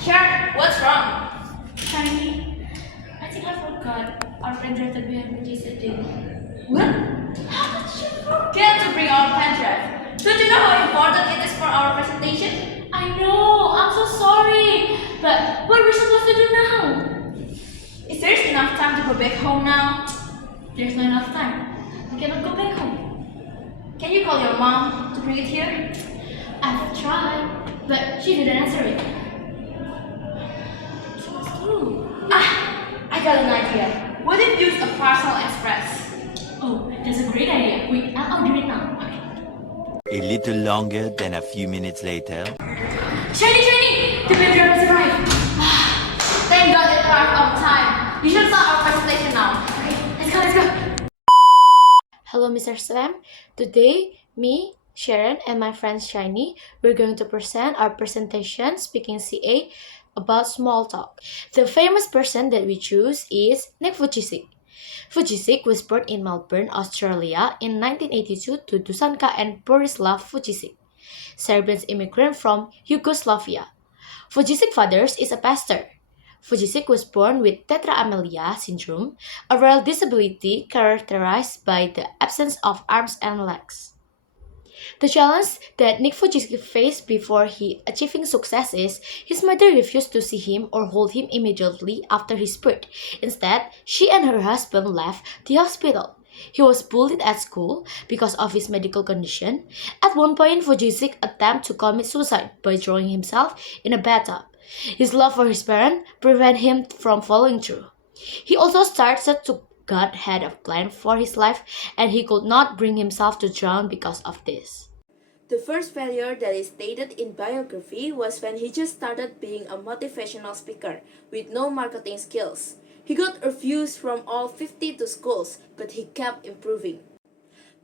Sharon, what's wrong? Shiny, I think I forgot our pen drive that we have purchased today. What? How did you forget to bring our pen drive? Don't you know how important it is for our presentation? I know, I'm so sorry. But what are we supposed to do now? Is there enough time to go back home now? There's not enough time. We cannot go back home. Can you call your mom to bring it here? I've tried, but she didn't answer it. I got an idea. What if you use a parcel express? Oh, that's a great idea. Wait, I'll do it now. A little longer than a few minutes later. Shiny! The pen drive has arrived. Thank God it arrived on time. You should start our presentation now. Okay, let's go. Hello, Mr. Slam. Today, me, Sharon, and my friend Shiny, we're going to present our presentation speaking CA about small talk. The famous person that we choose is Nick Vujicic. Vujicic was born in Melbourne, Australia in 1982 to Dusanka and Borislav Vujicic, Serbian immigrant from Yugoslavia. Vujicic's father is a pastor. Vujicic was born with tetra amelia syndrome, a rare disability characterized by the absence of arms and legs. The challenge that Nick Vujicic faced before he achieving success is his mother refused to see him or hold him immediately after his birth. Instead, she and her husband left the hospital. He was bullied at school because of his medical condition. At one point, Vujicic attempted to commit suicide by throwing himself in a bathtub. His love for his parents prevented him from following through. He also started to God had a plan for his life and he could not bring himself to drown because of this. The first failure that is stated in biography was when he just started being a motivational speaker with no marketing skills. He got refused from all 52 schools, but he kept improving.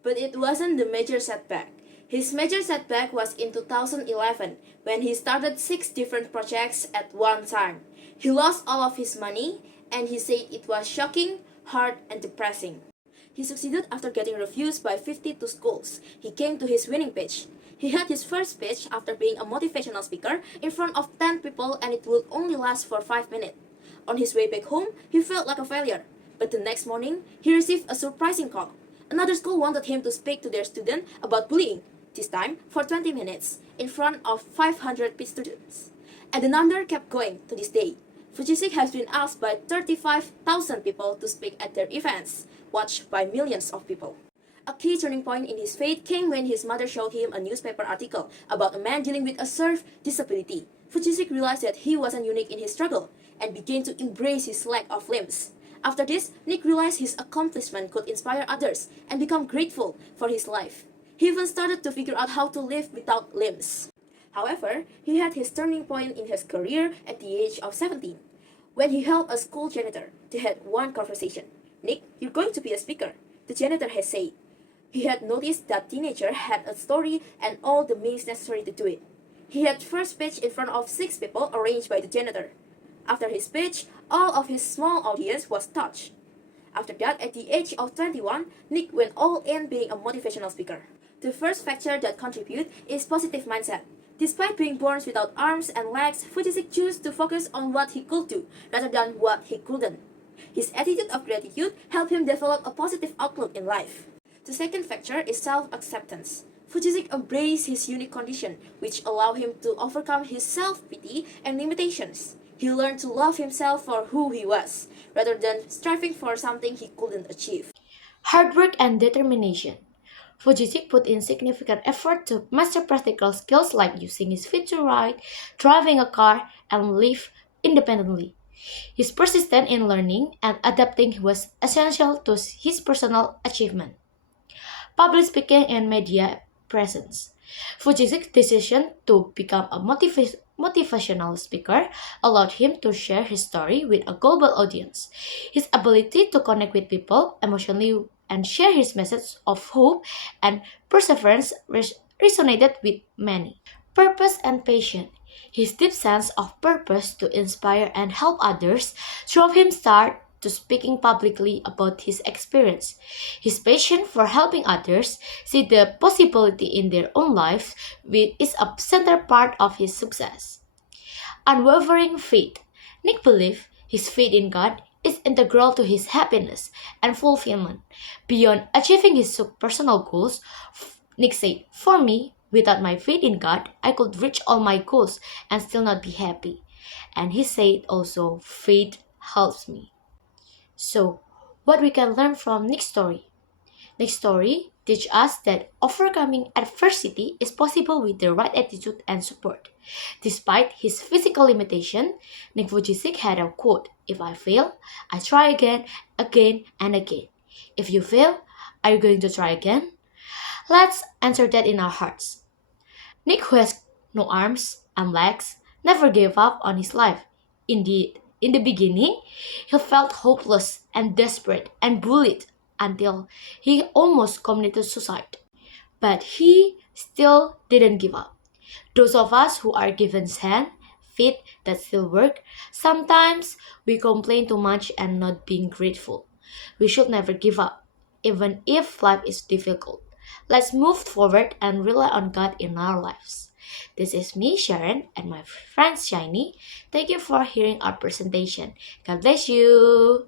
But it wasn't the major setback. His major setback was in 2011 when he started 6 different projects at one time. He lost all of his money and he said it was shocking, hard, and depressing. He succeeded after getting refused by 52 schools. He came to his winning pitch. He had his first speech after being a motivational speaker in front of 10 people and it would only last for 5 minutes. On his way back home, he felt like a failure. But the next morning, he received a surprising call. Another school wanted him to speak to their student about bullying, this time for 20 minutes, in front of 500 students. And the number kept going to this day. Vujicic has been asked by 35,000 people to speak at their events, watched by millions of people. A key turning point in his faith came when his mother showed him a newspaper article about a man dealing with a serve disability. Vujicic realized that he wasn't unique in his struggle and began to embrace his lack of limbs. After this, Nick realized his accomplishment could inspire others and become grateful for his life. He even started to figure out how to live without limbs. However, he had his turning point in his career at the age of 17. When he helped a school janitor, they had one conversation. "Nick, you're going to be a speaker," the janitor had said. He had noticed that teenager had a story and all the means necessary to do it. He had first speech in front of 6 people arranged by the janitor. After his speech, all of his small audience was touched. After that, at the age of 21, Nick went all in being a motivational speaker. The first factor that contributes is positive mindset. Despite being born without arms and legs, Vujicic chose to focus on what he could do rather than what he couldn't. His attitude of gratitude helped him develop a positive outlook in life. The second factor is self-acceptance. Vujicic embraced his unique condition, which allowed him to overcome his self-pity and limitations. He learned to love himself for who he was, rather than striving for something he couldn't achieve. Hard work and determination. Vujicic put in significant effort to master practical skills like using his feet to ride, driving a car, and live independently. His persistence in learning and adapting was essential to his personal achievement. Public speaking and media presence. Vujicic's decision to become a motivational speaker allowed him to share his story with a global audience. His ability to connect with people emotionally and share his message of hope and perseverance resonated with many. Purpose and passion. His deep sense of purpose to inspire and help others drove him start to speaking publicly about his experience. His passion for helping others see the possibility in their own life is a center part of his success. unwavering faith. Nick believed his faith in God is integral to his happiness and fulfillment. Beyond achieving his personal goals, Nick said, "For me, without my faith in God, I could reach all my goals and still not be happy." And he said also, "Faith helps me." So, what we can learn from Nick's story? Nick's story teaches us that overcoming adversity is possible with the right attitude and support. Despite his physical limitation, Nick Vujicic had a quote: "If I fail, I try again, again, and again." If you fail, are you going to try again? Let's answer that in our hearts. Nick, who has no arms and legs, never gave up on his life. Indeed, in the beginning, he felt hopeless and desperate and bullied until he almost committed suicide. But he still didn't give up. Those of us who are given hand, feet that still work, sometimes we complain too much and not being grateful. We should never give up, even if life is difficult. Let's move forward and rely on God in our lives. This is me, Sharon, and my friend Shiny. Thank you for hearing our presentation. God bless you.